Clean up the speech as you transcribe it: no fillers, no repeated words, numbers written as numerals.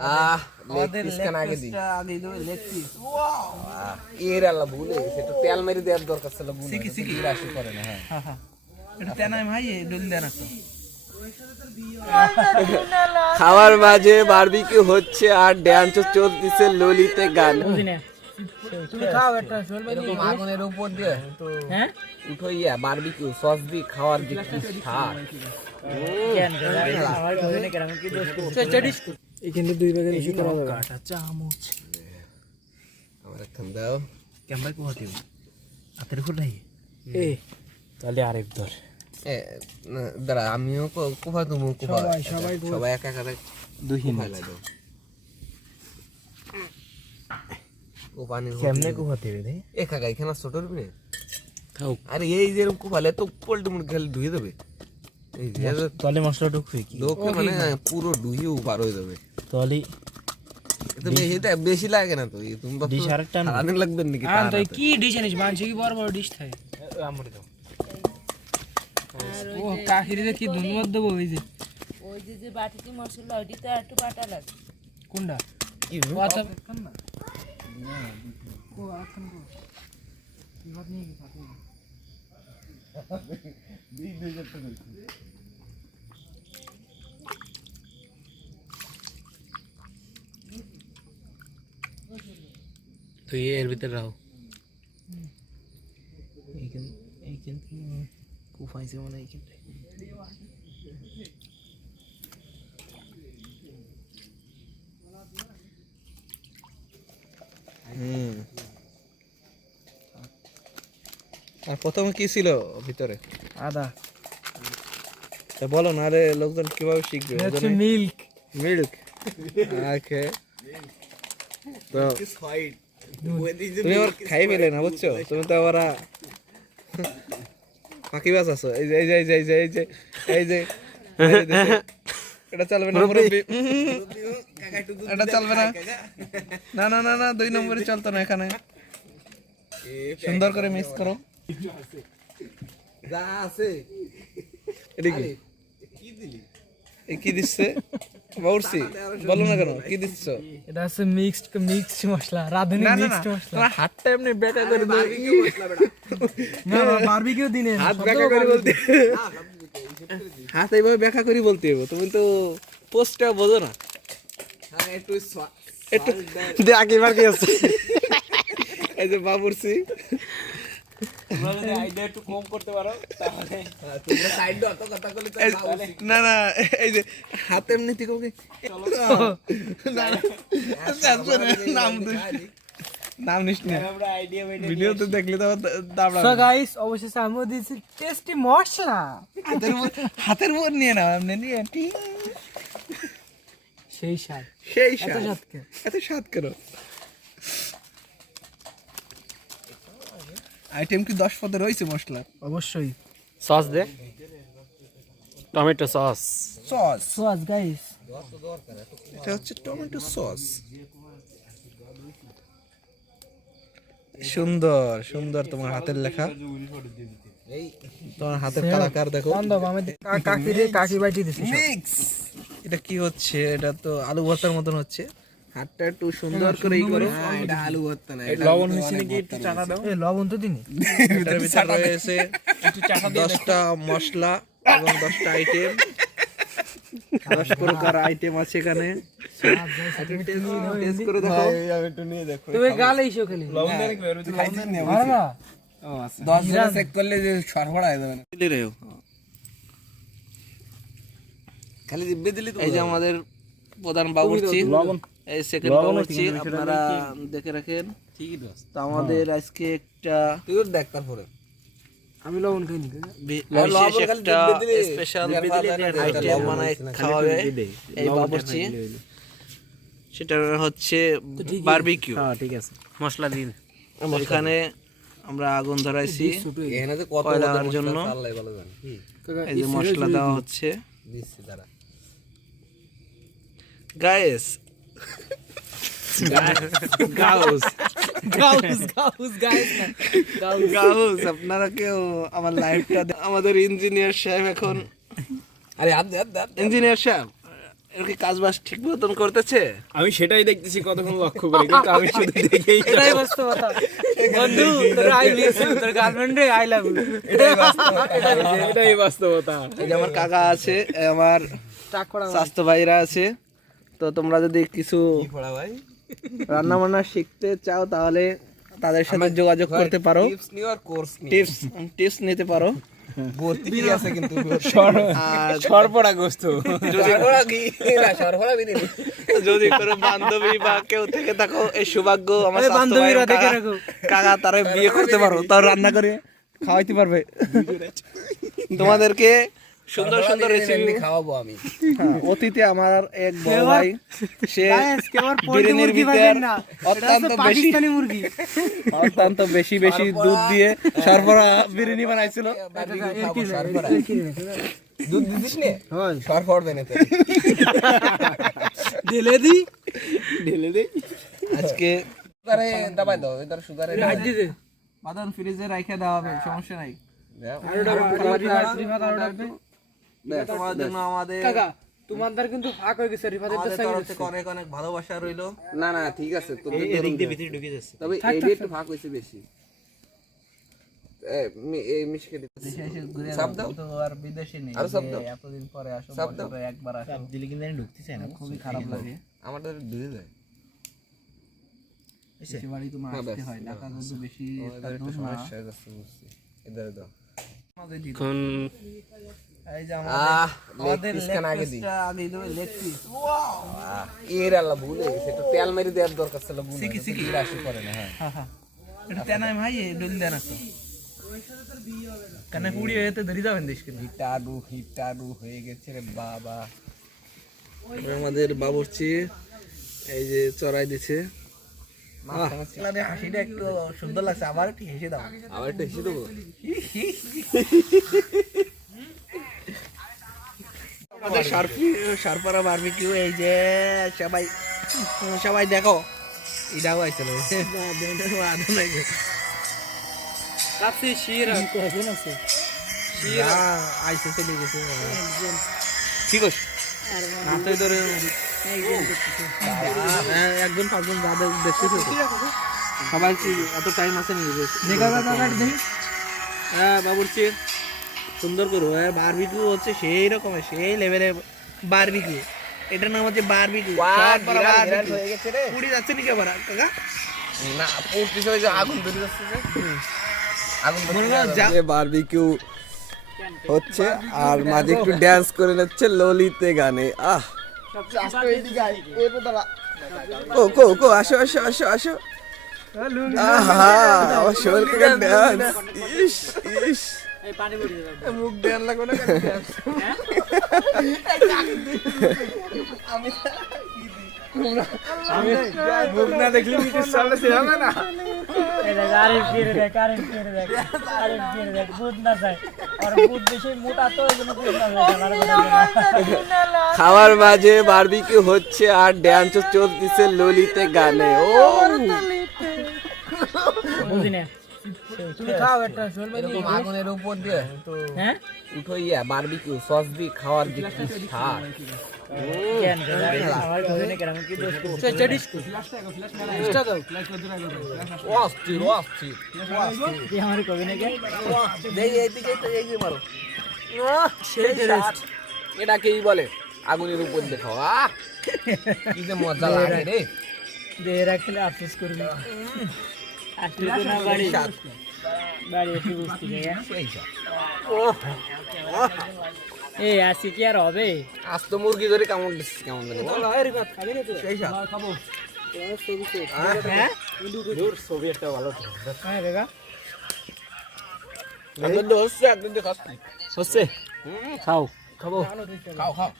আমাদের আগে দিও লেগ পিস ওয়াও এর আল্লাহ ভুলে গেছে একটু তেল মেরে দেওয়ার দরকার ছিল ভুলে সিকি রাশি করে না হ্যাঁ হ্যাঁ এটা তেনাই ভাই ডল দেন একটা খাওয়ার মাঝে বারবিকিউ হচ্ছে আর ড্যান্স চলতেছে ললিতে গান। তুমি খাও একটা চলবে নি আগুনের উপর দিয়ে তো হ্যাঁ উঠাইয়া বারবিকিউ সস দিয়ে খাওয়ার যে কি স্বাদ কেন আমার ঘরে কেমন কি দোষ চড়িস এখানে দুই ভাগে বেশি করা যাবে কাটা চামচ আমার খান দাও ক্যামেরা কো হতে আতের ফুটাই এ তাহলে আরেক ধর দাঁড়া আমিও কোফা তুমি কোফা সবাই একা একা দুই ফেলা দাও ও পানি কেমনে কো হতে রে একা গাই খানা ছোট রবি খাও আরে এই যে এরকম কোফালে তো পোল্টে মুড় খেলে ধুয়ে দেবে এই যে তাহলে মশলা ঢুকবে কি লোকে মানে পুরো ধুয়ে পার হয়ে যাবে তাহলে এটা বেশি লাগে না তো তুমি ডিশ আরেকটা আনন্দ লাগবে নাকি তো কি ডিশ আনিস মানছি কি বড় বড় ডিশ থাকে আমার দাও ও কাকিরে কি ধন্যবাদ দেবো ওই যে বাটিতে মশলা ওইটা একটু বাটা লাগে কোনটা কি কথা না কো এখন কো বিবাদ নিয়ে কি থাকে দুই যেতে কইছি তো এর ভিতর রাও এইখান কুফাইছে মানে এইখান আর প্রথমে কি ছিল ভিতরে আদা তা বলো না রে লোকজন কিভাবে শিখবে মিল্ক মিল্ক ওকে তো তুমি আবার খাই পেলে না বুঝছো তুমি তো আবার ফাঁকিবাজ আছো এই যে এই যে এই যে এই যে এই যে এটা চলবে না মুরব্বি এটা চলবে না না না না না 2 নম্বরে চলতো না এখানে সুন্দর করে মিক্স করো যা আছে এটা কি কি দিচ্ছে বাউরসি বলো না কেন কি দিচ্ছ এটা আছে মিক্সড মশলা রাধুনি মিক্সড মশলা তোমার হাতটা এমনি বেকা করে দাও না বারবিকিউ দিনে হাত বেকা করে বলতে হাত এইভাবে বেকা করে বলতে হবে তুমি তো পোস্টটা বোঝো না হ্যাঁ একটু দেখ এবার কি আছে এই যে বাবুরসি তোমরা যদি আইডিয়া একটু কম করতে পারো তাহলে তোমরা সাইড দাও তো কথা বলি না না এই যে হাত এমনি ঠিক হবে নাম নিস না আমরা আইডিয়া ভিডিও তো দেখলে তো দাবড়া সো গাইস অবশেষে আমিও দিয়েছি টেস্টি মশলা হাতের মোড় নিয়ে নাও এমনি নিয়ে সেই স্বাদ এত স্বাদ করো আইটেম কি 10 পদে রয়েছে মশলা অবশ্যই সস দে টমেটো সস সস গাইস এটা হচ্ছে টমেটো সস সুন্দর সুন্দর তোমার হাতের লেখা তোমার হাতের কালাকার দেখো কাকি বাইটি দিছি মিক্স এটা কি হচ্ছে এটা তো আলু ভর্তার মতন হচ্ছে হাতটা একটু সুন্দর করে ই করো এটা আলু ভর্তা না এটা লবণ হইছে নাকি একটু চাটা দাও এই লবণ তো দিনি এটার ভিতরে রয়েছে একটু চাটা দিয়ে 10টা মশলা এবং 10টা আইটেম 10 প্রকার আইটেম আছে এখানে টেস্ট করে দেখো আমি একটু নিয়ে দেখো তুমি গালে ইসো খালি লবণ দেন কি বেরোতে খাইছেন না আরে না ও আচ্ছা 10 জনে চেক করলে যে সরবড়া হয়ে যাবে না দিলে রেও খালি দিব্বে দিলি তো এই যে আমাদের প্রধান বাবুর্চি লবণ এই সেকেন্ড বাবুর্চি আপনারা দেখে রাখেন ঠিকই তো তো আমাদের আজকে একটা তুই দেখ তারপরে আমি লবণ খাইনি বিশেষ একটা স্পেশাল আইটেম বানায় খাওয়াবে এই বাবুর্চি সেটা হচ্ছে বারবিকিউ হ্যাঁ ঠিক আছে মশলা দিন এখানে আমরা আগুন ধরাইছি এখানে তো কত দেওয়ার জন্য এই যে মশলা দেওয়া হচ্ছে গাইস গাউস আপনারা কেউ আমার লাইভটা আমাদের ইঞ্জিনিয়ার সাহেব এখন আরে ইঞ্জিনিয়ার সাহেব এর কি কাজ বাজ ঠিক মতন করতেছে? আমি সেটাই দেখতেছি কতক্ষণ লক্ষ্য করি, কিন্তু আমি শুধু দেখেই এটাই বাস্তবতা বন্ধু, তোর আই মিস ইউ, তোর গার্লফ্রেন্ডে আই লাভ ইউ, এটাই বাস্তবতা। এটাই বাস্তবতা। এই যে আমার কাকা আছে, আমার স্বাস্থ্য ভাইরা আছে, তো তোমরা যদি কিছু রান্না বান্না শিখতে চাও তাহলে তাদের সাথে যোগাযোগ করতে পারো, টিপস নিতে পারো। আর সর্বরাগস্ত যদি কোনো বান্ধবী বা কেউ থেকে থাকো, এই সৌভাগ্য আমার স্বাস্থ্য ভাইরা কাকা তারা বিয়ে করতে পারো, তার রান্না করে খাওয়াইতে পারবে তোমাদেরকে। সুন্দর সুন্দর রেসিপি খাওয়াবো আমি। অতীতে আমার এক বড় ভাই, সে বিরিয়ানির ভিতরে অত্যন্ত বেশি বেশি দুধ দিয়ে সরবরা বিরিয়ানি বানাইছিল। দুধ দিছিস নে? সরফর দেনে তো ঢেলে দি আজকে সুগারে দাবাই দাও, এটার সুগারে বাদাম ফ্রিজে রাখা দেওয়া হবে, সমস্যা নাই। তোমাদের কিন্তু ফাঁক হয়ে গেছে, অনেক অনেক ভালোবাসা রইলো। না না ঠিক আছে, তবে এই একটু ফাঁক হয়েছে বেশি। এই মিশকে সাপ দাও তো আর বিদেশি নেই, আরো সাপ দাও, এতদিন পরে আসো, সাপ দাও, বছরে একবার আসো, দিলে কিন্তু ঢুকতেছে না, খুবই খারাপ লাগে। আমাদের ধুয়ে যায়। বেশি বাড়ি তোমার আসতে হয়, ঢাকা কিন্তু বেশি একটা দূর না। সমস্যা হয়ে যাচ্ছে বুঝছি। এদের দাও এখন এই যে আমাদের লেগ আগে পিসটা আগে দিও, লেগ পিস এর আল্লাহ ভুলে গেছে, একটু তেল মেরে দেওয়ার দরকার ছিল। সিকি রাশি করে না। হ্যাঁ এটা তেনাই ভাই ডল দেন আছে কানে পুড়ি হইতে ধরি যাবেন দেশ কিন্তু হিটাডু হয়ে গেছে রে বাবা। আমাদের বাবুর্চি এই যে চড়াই দিছে, হাসিটা একটু সুন্দর লাগছে, আবার একটু হেসে দাও, আবার একটু হেসে দেবো। আমাদের শারপারা বারবিকিউ, এই যে সবাই সবাই দেখো, এটাও আইছিল কাছে শিরা কখন আছে? শিরা আইছে চলে গেছে, ঠিক আছে হাতে ধরে একজন পাঁচজন যাদের দেখতেছে সবাই কি এত টাইম আছে নাকি? হ্যাঁ বাবুর্চি সুন্দর করো, বারবিকিউ হচ্ছে সেই রকমের, সেই লেভেলের বারবিকিউ। এটার নাম হচ্ছে বারবিকিউ। হয়ে গেছে রে, পুড়ি যাচ্ছে নাকি আবার কাকা? না পুড়তেছে, ওই যে আগুন ধরে যাচ্ছে যে আগুন বারবিকিউ হচ্ছে, আর মাঝে একটু ড্যান্স করে নিচ্ছে ললিতে গানে। আহ ও কো কো আসো আসো আসো আসো, আহা আমার শরীর থেকে ড্যান্স, ইস ইস মুখ দেন লাগবে না আমি মুখ না দেখলে মিটির সামনে ছিলাম না। খাওয়ার মাঝে বারবিকিউ হচ্ছে আর ড্যান্স চলতেছে ললিতে গানে। ও তুমি খাও একটা এরকম আগুনের উপর দিয়ে উঠাইয়া বারবিকিউ সস দিয়ে খাওয়ার যে কি স্বাদ। এটাকেই বলে আগুনের উপর দিয়ে খাওয়া, কি যে মজা লাগে রে। রাখলে আফসোস করবি, আসলে তো না বাড়ি বাড়ি এসে বুঝতে এই আজকে কি আর হবে? আজ তো মুরগি ধরে কেমন দিচ্ছিস, কেমন জানি ছবি একটা ভালো হচ্ছে খাও খাবো, খাও খাও।